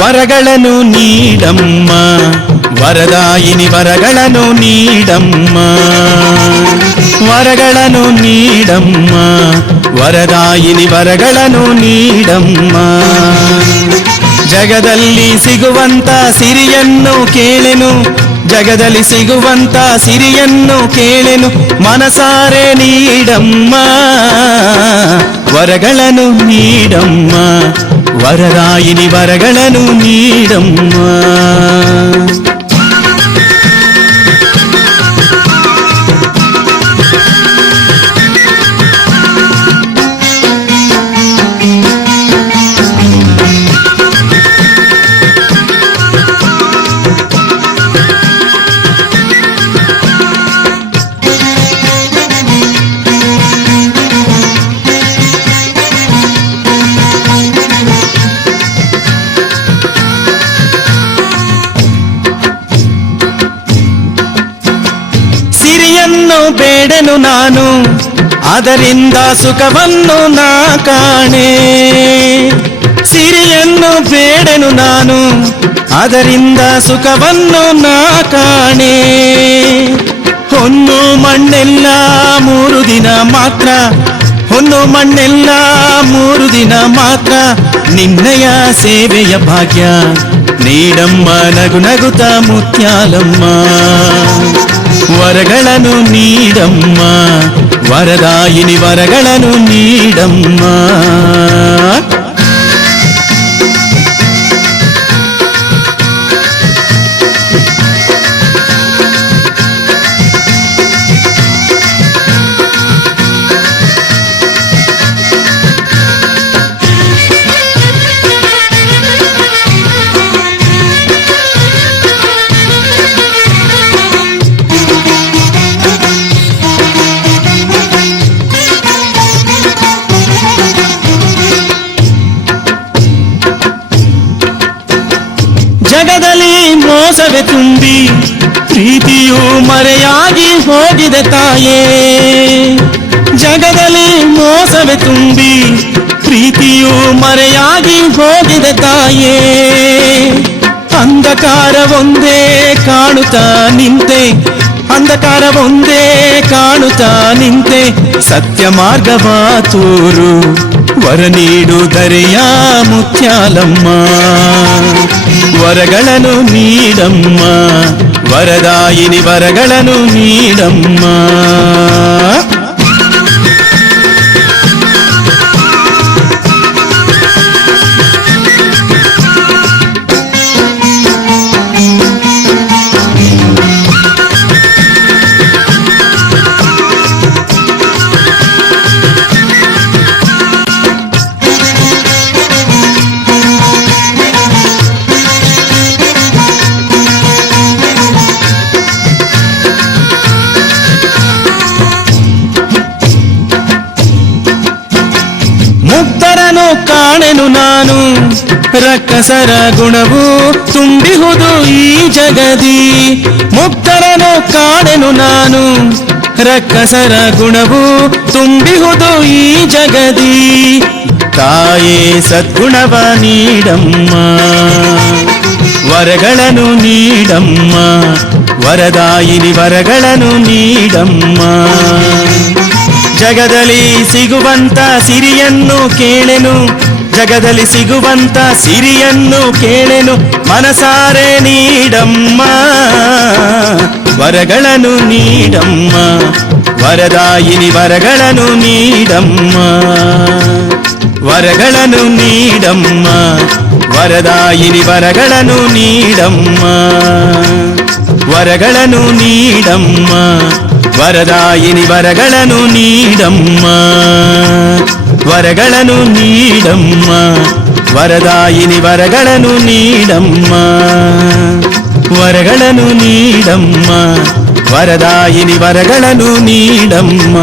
ವರಗಳನ್ನು ನೀಡಮ್ಮ ವರದಾಯಿನಿ ವರಗಳನ್ನು ನೀಡಮ್ಮ ವರಗಳನ್ನು ನೀಡಮ್ಮ ವರದಾಯಿನಿ ವರಗಳನ್ನು ನೀಡಮ್ಮ ಜಗದಲ್ಲಿ ಸಿಗುವಂತ ಸಿರಿಯನ್ನು ಕೇಳೆನು ಜಗದಲ್ಲಿ ಸಿಗುವಂತ ಸಿರಿಯನ್ನು ಕೇಳೆನು ಮನಸಾರೆ ನೀಡಮ್ಮ ವರಗಳನ್ನು ನೀಡಮ್ಮ ವರದಾಯಿನಿ ವರಗಳನ್ನು ನೀಡಮ್ಮ ಬೇಡನು ನಾನು ಅದರಿಂದ ಸುಖವನ್ನು ನಾ ಕಾಣೆ ಸಿರಿಯನ್ನು ಬೇಡನು ನಾನು ಅದರಿಂದ ಸುಖವನ್ನು ನಾ ಕಾಣೆ ಹೊನ್ನು ಮಣ್ಣೆಲ್ಲ 3 ದಿನ ಮಾತ್ರ ಹೊನ್ನು ಮಣ್ಣೆಲ್ಲ 3 ದಿನ ಮಾತ್ರ ನಿನ್ನಯ ಸೇವೆಯ ಭಾಗ್ಯ ನೀಡಮ್ಮ ನಗು ನಗುತ್ತ ಮುತ್ಯಾಲಮ್ಮ ವರಗಳನ್ನು ನೀಡಮ್ಮ ವರದಾಯಿನಿ ವರಗಳನ್ನು ನೀಡಮ್ಮ ಜಗದಲ್ಲಿ ಮೋಸವೇ ತುಂಬಿ ಪ್ರೀತಿಯು ಮರೆಯಾಗಿ ಹೋಗಿದೆ ತಾಯೇ ಜಗದಲ್ಲಿ ಮೋಸವೇ ತುಂಬಿ ಪ್ರೀತಿಯು ಮರೆಯಾಗಿ ಹೋಗಿದೆ ತಾಯೇ ಅಂಧಕಾರವೊಂದೇ ಕಾಣುತ್ತಾ ನಿಂತೆ ಅಂಧಕಾರವೊಂದೇ ಕಾಣುತ್ತಾ ನಿಂತೆ ಸತ್ಯ ಮಾರ್ಗವ ತೋರು ವರ ನೀಡು ದರೆಯ ಮುತ್ಯಾಲಮ್ಮ ವರಗಳನ್ನು ನೀಡಮ್ಮ ವರದಾಯಿನಿ ವರಗಳನ್ನು ನೀಡಮ್ಮ ಮುಗ್ಧರನು ಕಾಣೆನು ನಾನು ರಕ್ಕಸರ ಗುಣವು ತುಂಬಿಹುದು ಈ ಜಗದಿ ಮುಗ್ಧರನು ಕಾಣೆನು ನಾನು ರಕ್ಕಸರ ಗುಣವು ತುಂಬಿಹುದು ಈ ಜಗದಿ ತಾಯೇ ಸದ್ಗುಣವ ನೀಡಮ್ಮ ವರಗಳನ್ನು ನೀಡಮ್ಮ ವರದಾಯಿನಿ ವರಗಳನ್ನು ನೀಡಮ್ಮ ಜಗದಲ್ಲಿ ಸಿಗುವಂತ ಸಿರಿಯನ್ನು ಕೇಳೆನು ಜಗದಲ್ಲಿ ಸಿಗುವಂತ ಸಿರಿಯನ್ನು ಕೇಳೆನು ಮನಸಾರೆ ನೀಡಮ್ಮ ವರಗಳನ್ನು ನೀಡಮ್ಮ ವರದಾಯಿನಿ ವರಗಳನ್ನು ನೀಡಮ್ಮ ವರಗಳನ್ನು ನೀಡಮ್ಮ ವರದಾಯಿನಿ ವರಗಳನ್ನು ನೀಡಮ್ಮ ವರಗಳನ್ನು ನೀಡಮ್ಮ ವರದಾಯಿನಿ ವರಗಳನ್ನು ನೀಡಮ್ಮ ವರಗಳನ್ನು ನೀಡಮ್ಮ ವರದಾಯಿನಿ ವರಗಳನ್ನು ನೀಡಮ್ಮ ವರಗಳನ್ನು ನೀಡಮ್ಮ ವರದಾಯಿನಿ ವರಗಳನ್ನು ನೀಡಮ್ಮ